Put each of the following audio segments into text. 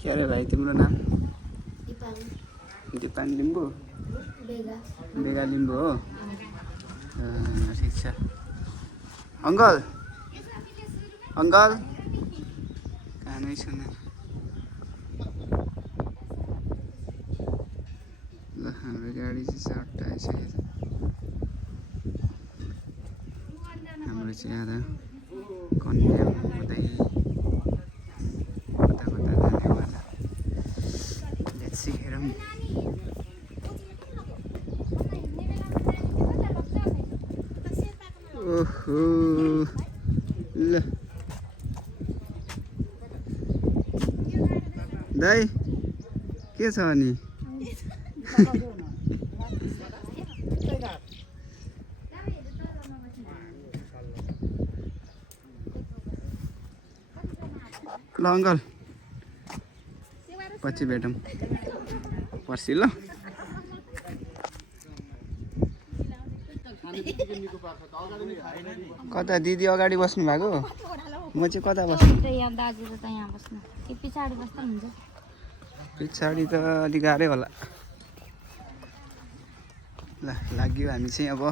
के अरे भाइ तिम्रो नाम? दिपाली दिपान लिम्बू? बेगा बेगा लिम्बू हो? ठिक छ। अङ्कल अङ्कल कानै सुनेन। ल हाम्रो गाडी चाहिँ सट्ट आइसकेको छ। हाम्रो चाहिँ यहाँ कन्या हुँदै कता कता जानेवाला। लेट्स सी हेरौँ। ओहो ल दाइ के छ अनि? ल अङ्कल पछि भेटौँ पर्सि ल। कता दिदी अगाडि बस्नु भएको? म चाहिँ कता बस्नु? दाजु त यहाँ बस्नु कि पछाडि बस्दा हुन्छ? पछाडि त अलिक गाह्रै होला। ल लाग्यो हामी चाहिँ अब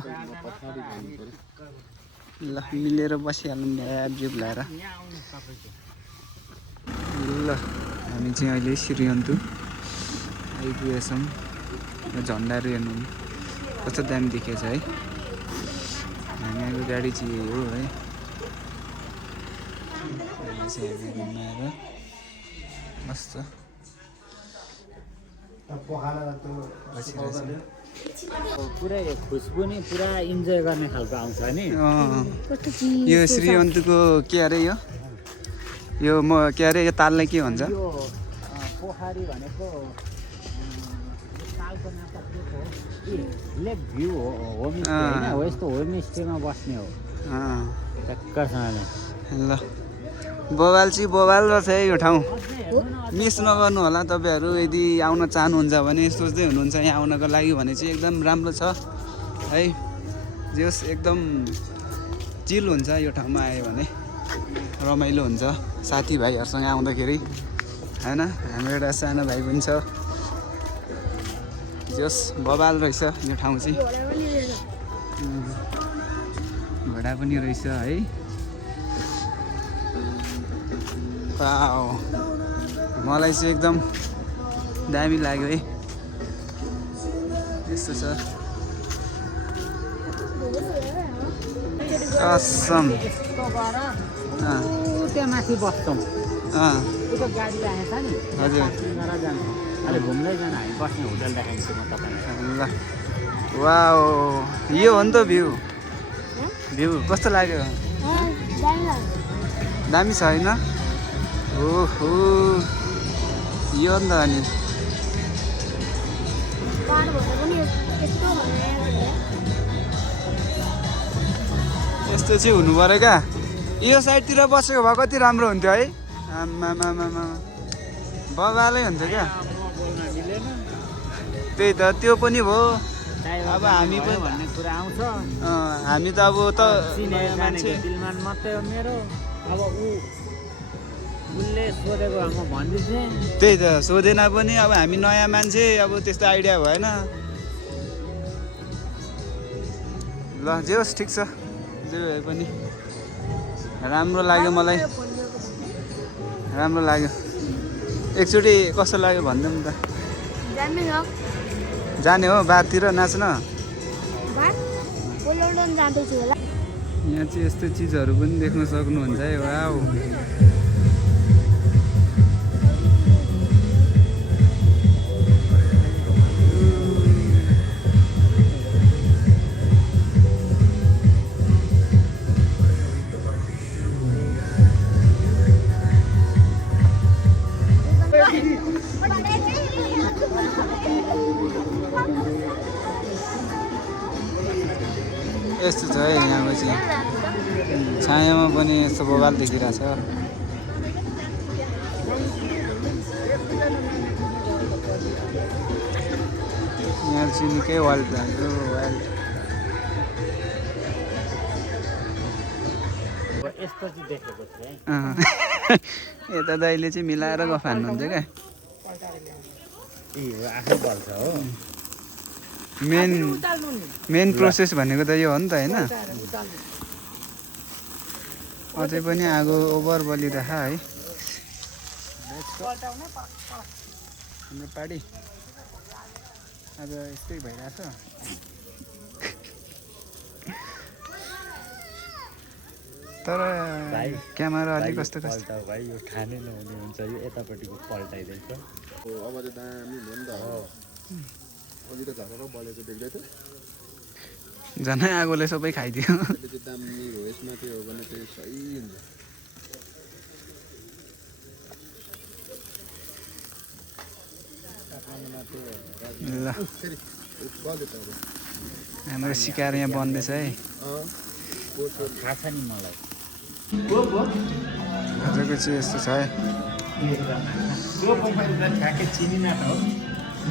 ल मिलेर बसिहालौँ एब्जिब ल्याएर। ल हामी चाहिँ अहिले श्रीअन्तु आइपुगेछौँ। झन्डाहरू हेर्नु कस्तो दामी देखेको छ है। हामीको गाडी चाहिँ यही हो है। अहिले चाहिँ हामी घुम्न आएर मस्त पुरै खुसबु नि पुरा इन्जोय गर्ने खालको आउँछ नि। यो श्रीअन्तुको के अरे यो म के अरे यो ताललाई के भन्छ? यो पोखरी भनेको तालको नाता के हो? लेक भ्यू हो होमस्टे हैन हो? यस्तो होमस्टेमा बस्ने हो टक्करसँगले। ल बवाल चाहिँ बवाल रहेछ है यो ठाउँ। मिस नगर्नु होला तपाईँहरू। यदि आउन चाहनुहुन्छ भने सोच्दै हुनुहुन्छ यहाँ आउनको लागि भने चाहिँ एकदम राम्रो छ है। जस एकदम चिल हुन्छ यो ठाउँमा आयो भने, रमाइलो हुन्छ साथीभाइहरूसँग आउँदाखेरि होइन। हाम्रो एउटा सानो भाइ पनि छ। जस बवाल रहेछ यो ठाउँ चाहिँ। घोडा पनि रहेछ है। वाउ मलाई चाहिँ एकदम दामी लाग्यो है। यस्तो छ कसम। त्यहाँ माथि बस्छौँ। उता गाडी राखेको छ नि। हजुर जान्छ अहिले घुम्दै जान हामी बस्ने होटल देखाइदिन्छु म तपाईँलाई। ल वाउ यो हो नि त भ्यू। भ्यू कस्तो लाग्यो? दामी छ होइन? ओहो यो नि त अनि यस्तो चाहिँ हुनु पऱ्यो क्या। यो साइडतिर बसेको भए कति राम्रो हुन्थ्यो है। आमामामा बबालै हुन्छ क्या। त्यही त त्यो पनि भयो। अब हामी पनि भन्ने कुरा आउँछ। हामी त अब त मान्छे दिलमान मात्रै हो मेरो। अब उसले सोधेको म भनिदिन्छु। त्यही त सोधेन पनि अब हामी नयाँ मान्छे अब त्यस्तो आइडिया भएन। ल जे होस् ठिक छ। जे भए पनि राम्रो लाग्यो मलाई। राम्रो लाग्यो। एकचोटि कस्तो लाग्यो भनिदिउँ त। जाने हो बारतिर नाच्न? यहाँ चाहिँ यस्तो चिजहरू पनि देख्न सक्नुहुन्छ है। वाउ यस्तो छ है यहाँको चाहिँ। छायामा पनि यस्तो बवाल देखिरहेछ। यहाँ चाहिँ निकै वाइल्ड वाइल्ड यस्तो चाहिँ देखेको थिएँ यता दाइले चाहिँ मिलाएर गफ हान्नुहुन्छ क्या ए आफै बल्छ हो मेन प्रोसेस भनेको त यो हो नि त होइन अझै पनि आगो ओभर बलिरह है हाम्रो पाडी आज यस्तै भइरहेछ तर क्यामेरा अलिक कस्तो कस्तो पल्टाउ भाइ यो खानै नहुने हुन्छ यो यतापट्टिको पल्टाइदिन्छ अब चाहिँ दामी भयो नि त अलि त झरेर बलेको देख्दै थियो झनै आगोले सबै खाइदियो अहिले चाहिँ दामी हो यसमा चाहिँ हो भने चाहिँ सही हुन्छ ल फेरि बल्यो त अब हाम्रो सिकाएर यहाँ बन्दैछ है थाहा छ नि मलाई आजको चाहिँ यस्तो छ है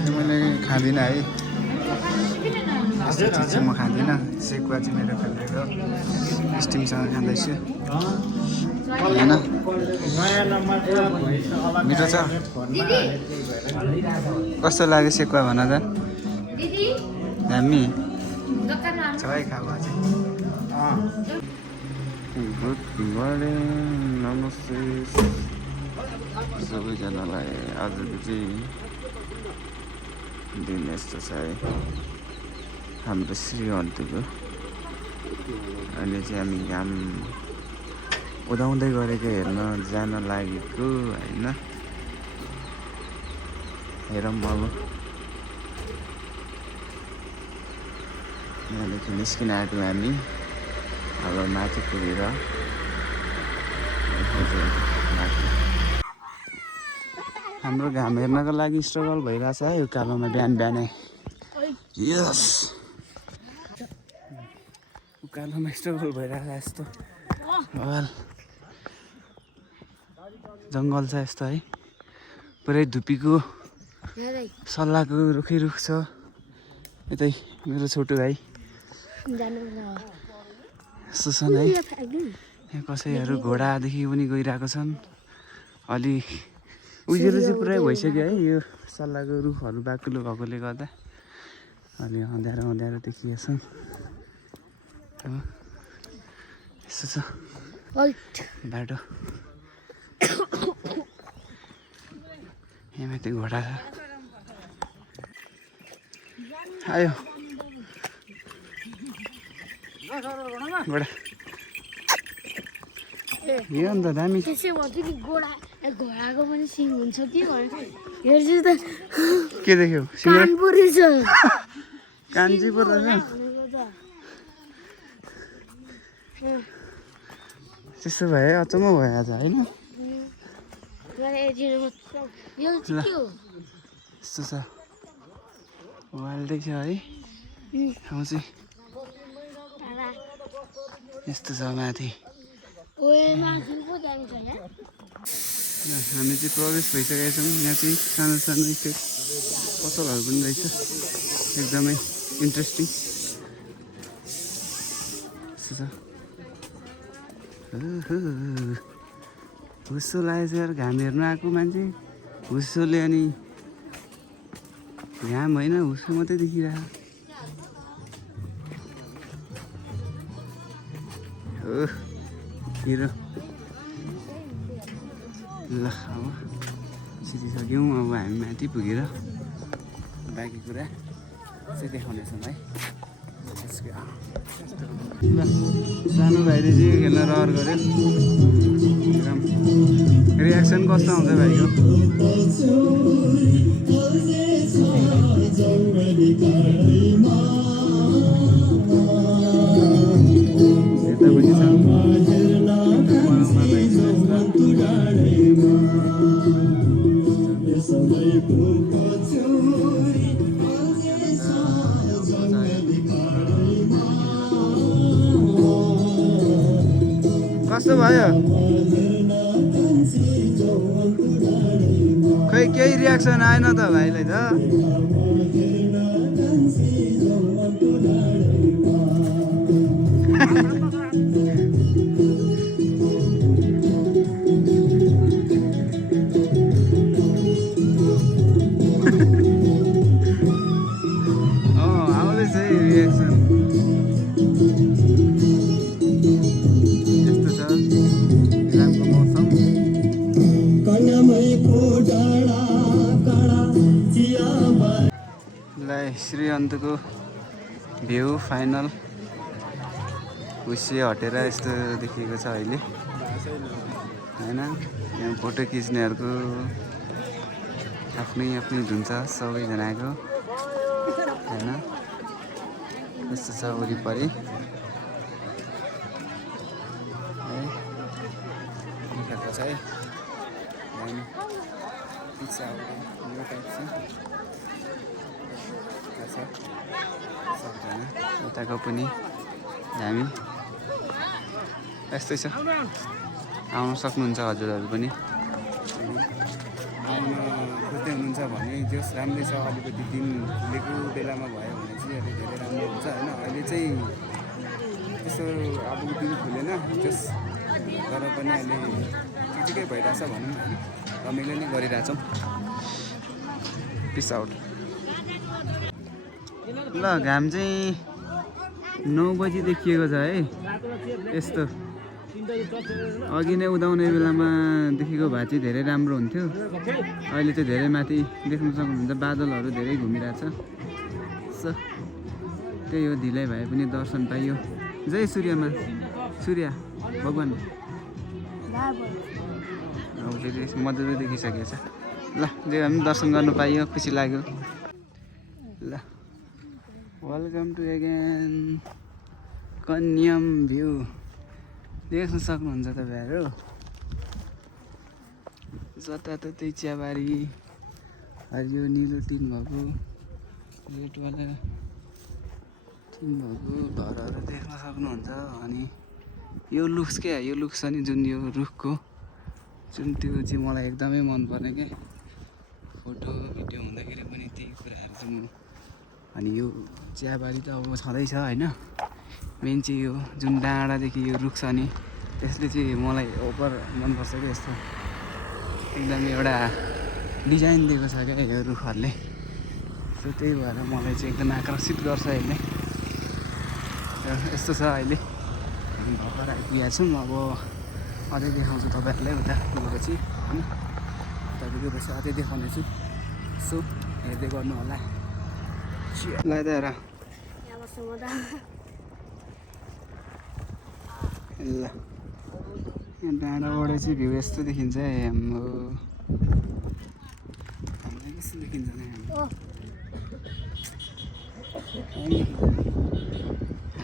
मैले खाँदिनँ है यस्तो चिज चाहिँ म खाँदिनँ सेकुवा चाहिँ मेरो फेभरेट हो स्टिमसँग खाँदैछु होइन मिठो छ कस्तो लाग्यो सेकुवा भन त दामी छ है खाएको चाहिँ गुड मर्निङ नमस्ते सबैजनालाई आजको चाहिँ दिन यस्तो छ है हाम्रो श्री अन्टुको अहिले चाहिँ हामी घाम उदाउँदै गरेको हेर्न जान लागेको होइन हेरौँ अब यहाँदेखि निस्किन आएको हामी अब माथि पुगेर हाम्रो घाम हेर्नको लागि स्ट्रगल भइरहेछ है यो कालोमा बिहान बिहानै यस उकालोमा स्ट्रगल भइरहेछ यस्तो वेल जङ्गल छ यस्तो है पुरै धुपीको सल्लाहको रुखै रुख छ यतै मेरो छोटो भाइ यस्तो छन् है यहाँ कसैहरू घोडादेखि पनि गइरहेको छन् अलि उज्यालो चाहिँ पुरै भइसक्यो है यो सल्लाहको रुखहरू बाक्लो भएकोले गर्दा अलि अँध्यारो अँध्यारो देखिएछ यस्तो छ बाटो यहाँ माथि घोडा छ आयो घोडा यो अन्त दामी घोडाको पनि सिङ हुन्छ के हेर्छु त के देख्यौ कानपुरी छ कान्छी पो रहेछ त्यस्तो भए अचम्म भयो आज होइन यस्तो छ वाल्दै छ है ठाउँ चाहिँ यस्तो छ माथि हामी चाहिँ प्रवेश भइसकेका छौँ यहाँ चाहिँ सानो सानो स्टेट पसलहरू पनि रहेछ एकदमै इन्ट्रेस्टिङ यस्तो छ हुस्सो लागेको छ यार घाम हेर्नु आएको मान्छे हुस्सोले अनि घाम होइन हुस्सो मात्रै देखिरहेको हिरो ल अब सिधिसक्यौँ अब हामी माथि पुगेर बाँकी कुरा चाहिँ देखाउनेछौँ है ल सानो भाइले चाहिँ खेल्न रहर गऱ्यो रियाक्सन कस्तो आउँछ भाइको यता पनि छ कस्तो भयो खै केही रियाक्सन आएन त भाइलाई त श्रीअन्तको भ्यू फाइनल उसी हटेर यस्तो देखिएको छ अहिले हैन। यहाँ फोटो खिच्नेहरूको आफ्नै आफ्नै हुन्छ सबैजनाको हैन। यस्तो छ वरिपरि है। देखाएको छ है पिज्जा यो टाइप छ सबजना उताको पनि हामी यस्तै छ। आउन सक्नुहुन्छ हजुरहरू पनि आउन खोज्दै हुनुहुन्छ भने जस राम्रै छ। अलिकति दिन खुलेको बेलामा भयो भने चाहिँ अलि धेरै राम्रो हुन्छ होइन। अहिले चाहिँ त्यस्तो अब दिन खुलेन जस तर पनि अहिले ठिकै भइरहेछ भनौँ होइन। रमाइलो नै गरिरहेछौँ। Peace out. ल घाम चाहिँ 9 बजी देखिएको छ है। यस्तो अघि नै उदाउने बेलामा देखेको भए चाहिँ धेरै राम्रो हुन्थ्यो। अहिले चाहिँ धेरै माथि देख्न सक्नुहुन्छ बादलहरू धेरै घुमिरहेछ। त्यही हो ढिलै भए पनि दर्शन पाइयो। जय सूर्यमा सूर्य भगवान् मजाले देखिसकेको छ। ल जे भए पनि दर्शन गर्नु पाइयो खुसी लाग्यो। ल welcome to again Kanyam view देख्न सक्नुहुन्छ तपाईँहरू। जताततै चियाबारी हरियो निलो टिन भएको रेडवाला टिन भएको घरहरू देख्न सक्नुहुन्छ। अनि यो लुक्स क्या यो लुक्स छ नि जुन यो रुखको जुन त्यो चाहिँ मलाई एकदमै मनपर्ने क्या। फोटो भिडियो हुँदाखेरि पनि त्यही कुराहरू चाहिँ म अनि यो चियाबारी त अब छँदैछ होइन। मेन चाहिँ यो जुन डाँडादेखि यो रुख छ नि त्यसले चाहिँ मलाई ओभर मनपर्छ क्या। यस्तो एकदमै एउटा डिजाइन दिएको छ क्या यो रुखहरूले। सो त्यही भएर मलाई चाहिँ एकदम आकर्षित गर्छ यसले। यस्तो छ अहिले हामी भर्खर आइपुगेका छौँ। अब अझै देखाउँछु तपाईँहरूलाई उता गएपछि होइन। उता गएपछि अझै देखाउने छु। सो हेर्दै गर्नु होला। ल ल डाँडाबाट चाहिँ भ्यू यस्तो देखिन्छ है। हाम्रो हामीलाई कस्तो देखिन्छ नि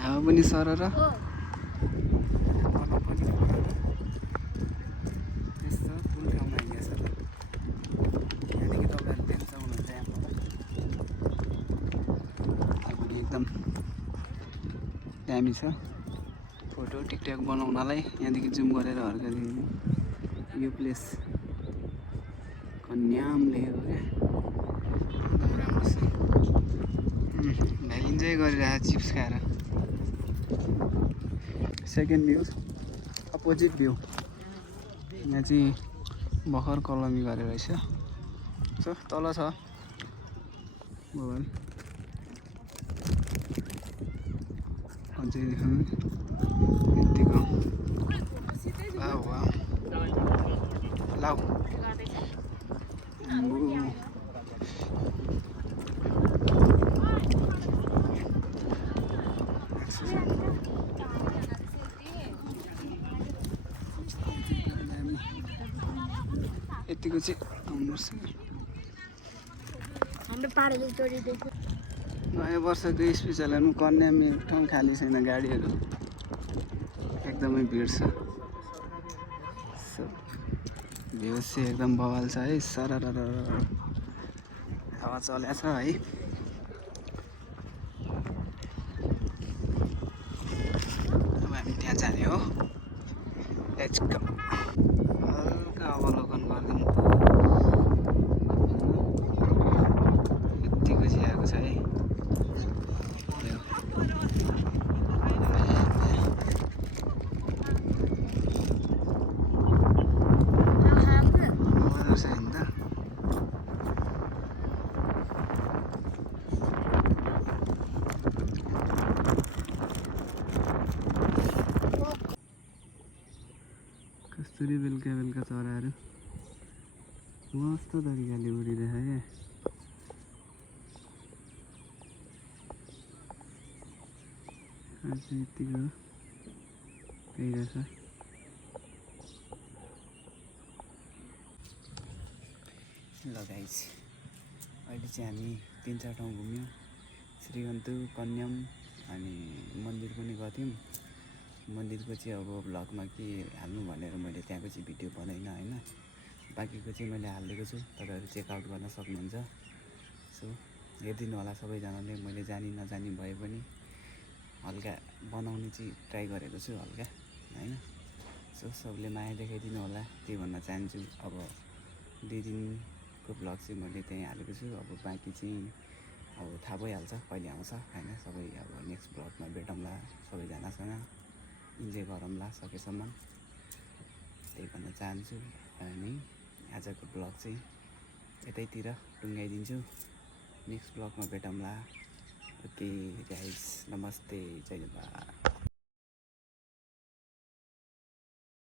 हावा पनि सरर यस्तो कुन ठाउँमा आइदिएको छ। यहाँदेखि तपाईँहरू देख्न सक्नुहुन्छ यहाँबाट पनि एकदम दामी छ। फोटो टिकटक बनाउनलाई यहाँदेखि जुम गरेर हर्काइदिनु। यो प्लेस कन्यामले हो क्या एकदम राम्रो छ। भाइ इन्जोय गरिरहेको चिप्स खाएर। सेकेन्ड भ्यू अपोजिट भ्यू यहाँ चाहिँ भर्खर कलमी गरेर रहेछ। सो तल छ मोबाइल अझै देखाउनु यतिको लाउ यतिको चाहिँ आउनुहोस्। नयाँ वर्षको स्पेसलमा कन्याममा ठाउँ खाली छैन। गाडीहरू एकदमै भिड छ। भ्यू चाहिँ एकदम बवाल छ है। सरर हावा चलेको छ है। अब हामी त्यहाँ जाने हो। Let's go. हल्का अवलोकन गरिदिनु यत्तिको चाहिँ आएको छ है। कस्तुरी बेलुका बेलुका चराहरू मस्त तरिकाले उडिरहेछ क्या। यतिको हो त्यही रहेछ ल गाइस अहिले चाहिँ हामी 3-4 ठाउँ घुम्यौँ श्रीगन्तु कन्याम अनि मन्दिर पनि गएको थियौँ मन्दिरको चाहिँ अब भ्लगमा के हाल्नु भनेर मैले त्यहाँको चाहिँ भिडियो बनाइनँ होइन बाँकीको चाहिँ मैले हालिदिएको छु तपाईँहरू चेकआउट गर्न सक्नुहुन्छ सो हेरिदिनु होला सबैजनाले मैले जानी नजानी भए पनि हल्का बनाउने चाहिँ ट्राई गरेको छु हल्का होइन सो सबले माया देखाइदिनु होला त्यही भन्न चाहन्छु अब 2 दिनको भ्लग चाहिँ मैले त्यहीँ हालेको छु अब बाँकी चाहिँ अब थाहा भइहाल्छ कहिले आउँछ होइन सबै अब नेक्स्ट भ्लगमा भेटौँला सबैजनासँग इन्जोय गरौँला सकेसम्म त्यही भन्न चाहन्छु अनि आजको भ्लग चाहिँ यतैतिर टुङ्गाइदिन्छु नेक्स्ट भ्लगमा भेटौँला ओके गाइस नमस्ते जय नेपाल